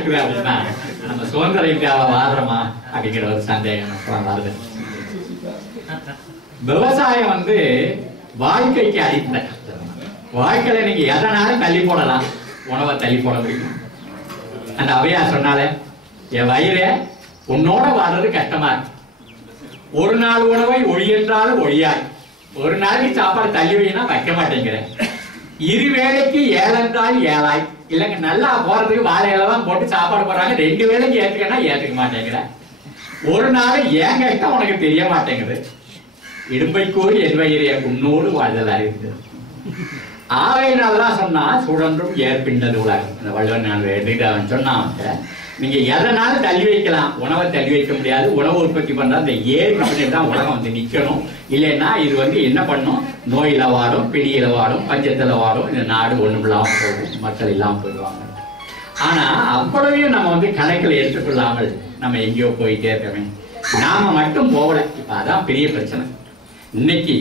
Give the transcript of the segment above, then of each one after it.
இருக்குது அப்படின்னா நம்ம சுதந்திர இந்தியாவை வாழ்றோமா அப்படிங்கிற ஒரு சந்தேகம் வருது. விவசாயம் வந்து வாழ்க்கைக்கு அடிப்படை. வாழ்க்கையில நீங்க எதனாலும் தள்ளி போடலாம், உணவை தள்ளி போட முடியும். அந்த அவையா சொன்னாலே என் வயிறு உன்னோட வாழ்றது கஷ்டமா இருக்கு. ஒரு நாள் உணவை ஒழி என்றாலும் ஒழியாய். ஒரு நாளைக்கு சாப்பாடு தள்ளி வைனா வைக்க மாட்டேங்கிறேன். இரு வேளைக்கு 7 என்றால் 7ஆய். இல்லைங்க நல்லா போறதுக்கு வாழையிலதான் போட்டு சாப்பாடு போடுறாங்க. 2 வேளைக்கு ஏத்துக்கன்னா ஏத்துக்க மாட்டேங்கிறேன். ஒரு நாள் ஏன் கஷ்டம் உனக்கு தெரிய மாட்டேங்குது. இடும்பை கூறி என் வயிறு உன்னோடு வாழ்தல் அறிந்து ஆவையினால்தான் சொன்னா சுழன்றும் ஏற்பின்றது உலகம். இந்த வள்ளுவன் நான் எடுத்துக்கிட்டு அவன் சொன்னான், நீங்க எதனாலும் தள்ளி வைக்கலாம், உணவை தள்ளி வைக்க முடியாது. உணவு உற்பத்தி பண்ற அந்த ஏற்பு தான் உலகம் வந்து நிக்கணும். இல்லைன்னா இது வந்து என்ன பண்ணும், நோயில வாடும், பிடியில வாடும், பஞ்சத்துல வாடும். இந்த நாடு ஒண்ணும் இல்லாம போகும், மக்கள் இல்லாம போயிடுவாங்க. ஆனா அவ்வளவையும் நம்ம வந்து கணக்கில் எடுத்துக்கொள்ளாமல் நம்ம எங்கேயோ போயிட்டே இருக்கவே, நாம மட்டும் போகல. இப்ப அதான் பெரிய பிரச்சனை. இன்னைக்கு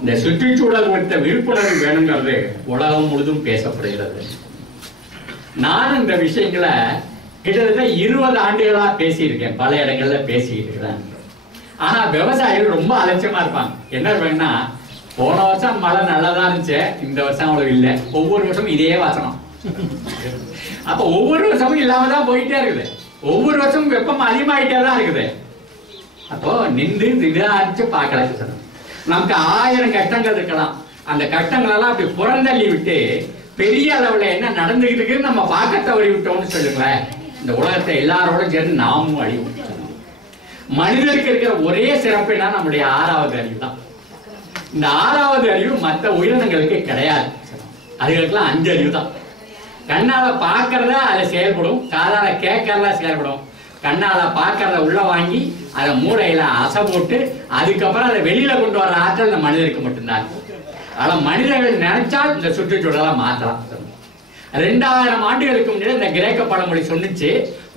இந்த சுற்றுச்சூழல் குறித்த விழிப்புணர்வு வேணுங்கிறது உலகம் முழுதும் பேசப்படுகிறது. நான் இந்த விஷயங்களை கிட்டத்தட்ட 20 ஆண்டுகளா பேசியிருக்கேன், பல இடங்கள்ல பேசிக்கிட்டு இருக்கிறேன். ஆனா விவசாயிகள் ரொம்ப அலட்சியமா இருப்பாங்க. என்ன இருப்பாங்கன்னா, போன வருஷம் மழை நல்லதா இருந்துச்சு, இந்த வருஷம் அவ்வளவு இல்லை. ஒவ்வொரு வருஷமும் இதே வாசனம். அப்ப ஒவ்வொரு வருஷமும் இல்லாம தான் போயிட்டே இருக்குது. ஒவ்வொரு வருஷமும் வெப்பம் அதிகமாயிட்டே தான் இருக்குது. அப்போ நின்று நிதானிச்சு பார்க்கல. நமக்கு 1000 கஷ்டங்கள் இருக்கலாம். அந்த கஷ்டங்கள் எல்லாம் அப்படி புறந்தள்ளி விட்டு பெரிய அளவுல என்ன நடந்துகிட்டு இருக்குன்னு நம்ம பார்க்க தவறி விட்டோம்னு சொல்லுங்களேன், இந்த உலகத்தை எல்லாரோட சேர்ந்து நாமும் அழிவோம். மனிதருக்கு இருக்கிற ஒரே சிறப்புனா நம்முடைய 6வது அறிவு தான். இந்த 6வது அறிவு மற்ற உயிரினங்களுக்கு கிடையாது. அதுகளுக்கெல்லாம் 5 அறிவு தான். கண்ணால பார்க்கறத அதை செயல்படும், காதால கேட்கறதா செயல்படும். கண்ணால பார்க்கறத உள்ள வாங்கி அதை மூளையில அசை போட்டு அதுக்கப்புறம் அதை வெளியில கொண்டு வர ஆற்றல் இந்த மனிதருக்கு மட்டும்தான். ஆனா மனிதர்கள் நினைச்சால் இந்த சுற்றுச்சூழலை மாற்றலாம். 2000 ஆண்டுகளுக்கு முன்னாடி இந்த கிரேக்க பழமொழி சொன்னிச்சு,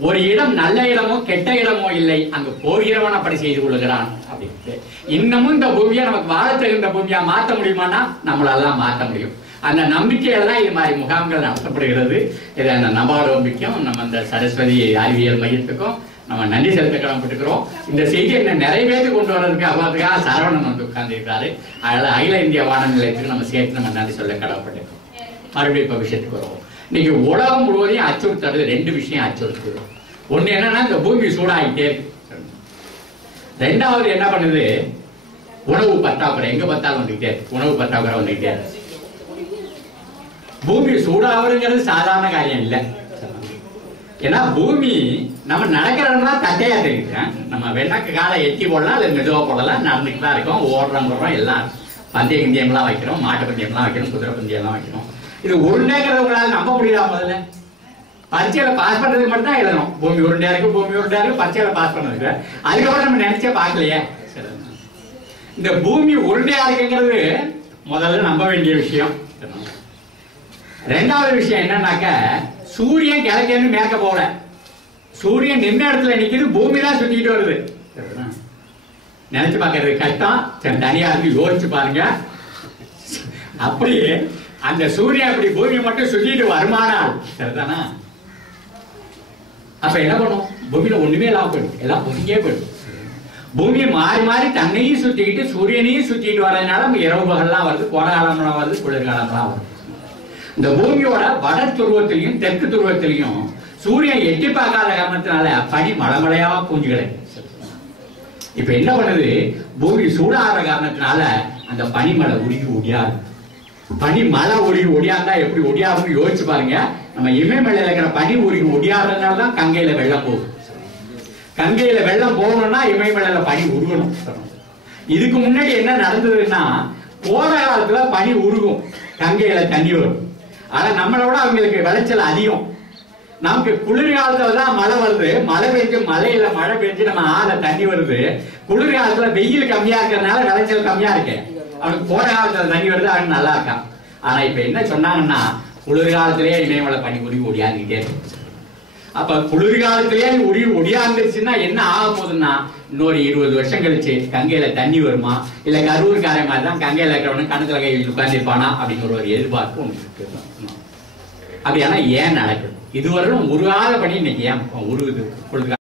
ஒரு இடம் நல்ல இடமோ கெட்ட இடமோ இல்லை, அங்கு போகிறவன் அப்படி செய்து கொள்கிறான் அப்படின்ட்டு. இன்னமும் இந்த பூமியை நமக்கு வாழ தகுந்த பூமியா மாற்ற முடியுமானா நம்மளால மாற்ற முடியும். அந்த நம்பிக்கையில தான் இது மாதிரி முகாம்கள் நடத்தப்படுகிறது. இதை அந்த நபார்டு நம்ம இந்த சரஸ்வதி அறிவியல் மையத்துக்கும் நம்ம நன்றி செலுத்த கடமைப்பட்டுக்கிறோம். இந்த செய்தியை நிறைய பேருக்கு கொண்டு வர்றதுக்கு அவ்வளவுக்காக சரவணன் வந்து உட்கார்ந்துருக்காரு. அதனால அகில இந்திய வானொலி நிலையத்துக்கு நம்ம சேர்த்து நம்ம நன்றி சொல்ல கடமைப்பட்டுக்கிறோம். மறுபடியும் இப்ப விஷயத்துக்கு வருவோம். இன்னைக்கு உலகம் முழுவதையும் அச்சுறுத்துறது 2 விஷயம் அச்சுறுத்துது. ஒண்ணு என்னன்னா, இந்த பூமி சூடாகிட்டே இருக்கு. 2வது என்ன பண்ணுது, உணவு பற்றாக்குறை எங்க பார்த்தாலும் வந்துகிட்டே இருக்கு. உணவு பற்றாக்குறை வந்துகிட்டே இருக்கு. பூமி சூடாகுங்கிறது சாதாரண காரியம் இல்லை. ஏன்னா பூமி நம்ம நடக்கிறதுனா தட்டையா தெரியுது. நம்ம வெண்ணக்கு காலை எட்டி போடலாம், இல்லை மெதுவா போடலாம், நடந்துட்டு தான் இருக்கோம், ஓடுறோம், எல்லாம் பந்தய பந்தயம்லாம் வைக்கிறோம், மாட்டு பந்தயம்லாம் வைக்கிறோம், குதிரை பந்தயம்லாம் வைக்கிறோம். இது உருண்டைங்கிறத உங்களால நம்ப முடியுதா? முதல்ல பரீட்சையில பாஸ் பண்றதுக்கு மட்டும் தான் எழுதணும். பூமி உருண்டையா இருக்கு, பூமி உருண்டையா இருக்கு, பரீட்சையில பாஸ் பண்ணதுக்கு. அதுக்கப்புறம் நம்ம நினைச்சே பார்க்கலையே. இந்த பூமி உருண்டையா இருக்குங்கிறது முதல்ல நம்ப வேண்டிய விஷயம். 2வது விஷயம் என்னன்னாக்க, சூரியன் கிழக்கேன்னு மேற்க போகல, சூரியன் நின்ன இடத்துல நிக்குது, பூமி தான் சுத்திட்டு வருது. நினைச்சு பார்க்கறது கஷ்டம். தனியா இருக்கு, யோசிச்சு பாருங்க. அப்படியே அந்த சூரியன் அப்படி பூமியை மட்டும் சுத்திட்டு வருமானால் சரிதானா, அப்ப என்ன பண்ணும், பூமியில ஒண்ணுமே இல்லாம போயிடும், எல்லாம் பொறுங்கே போயிடும். பூமியை மாறி மாறி தன்னையும் சுத்திக்கிட்டு சூரியனையும் சுத்திட்டு வர்றதுனால இரவு பகல்லாம் வருது, கோடை காலம்லாம் வருது, குளிர்காலம்லாம் வருது. இந்த பூமியோட வட துருவத்திலையும் தெற்கு துருவத்திலையும் சூரியன் எட்டி பார்க்காத காரணத்தினால பனி மழைமழையா பூஞ்சு கிடைக்கும். இப்ப என்ன பண்ணுது, பூமி சூடாகிற காரணத்தினால அந்த பனிமலை உருகி ஒடியாது. பனி மழை உருகி ஒடியாந்தா எப்படி ஒடியாதுன்னு யோசிச்சு பாருங்க. நம்ம இமயமலையில இருக்கிற பனி உருகி ஒடியாடுறதுனால தான் கங்கையில வெள்ளம் போகும். கங்கையில வெள்ளம் போகணும்னா இமயமலையில பனி உருகணும். இதுக்கு முன்னாடி என்ன நடந்ததுன்னா, கோடை காலத்துல பனி உருகும், கங்கையில தண்ணி வரும். ஆனா நம்மளோட அவங்களுக்கு விளைச்சல் அதிகம். நமக்கு குளிர்காலத்துல தான் மழை வருது, மழை பெஞ்சு மழையில மழை பெஞ்சு நம்ம ஆள தண்ணி வருது. குளிர்காலத்துல வெயில் கம்மியா இருக்கிறதுனால விளைச்சல் கம்மியா இருக்கு. அவனுக்கு கோடை காலத்துல தண்ணி வருது, அவன் நல்லா இருக்கான். ஆனா இப்ப என்ன சொன்னாங்கன்னா, குளிர்காலத்திலேயே இமயமலை பனி உருகி ஒடியாந்துக்கிட்டே இருக்கு. அப்ப குளிர்காலத்திலேயே உருகி ஒடியாந்துருச்சுன்னா என்ன ஆக போகுதுன்னா, இன்னொரு 20 வருஷம் கழிச்சு கங்கையில தண்ணி வருமா, இல்ல கரூர் காரை மாதிரி தான் கங்கையில இருக்கிறவனு கணத்துல கை உட்கார்ந்துருப்பானா அப்படிங்கிற ஒரு எதிர்பார்ப்பு உங்களுக்கு இருக்கு. அப்படியானா ஏன் நடக்குது? இதுவரையும் உருகாத பணி இன்னைக்கு ஏன் உருகுது?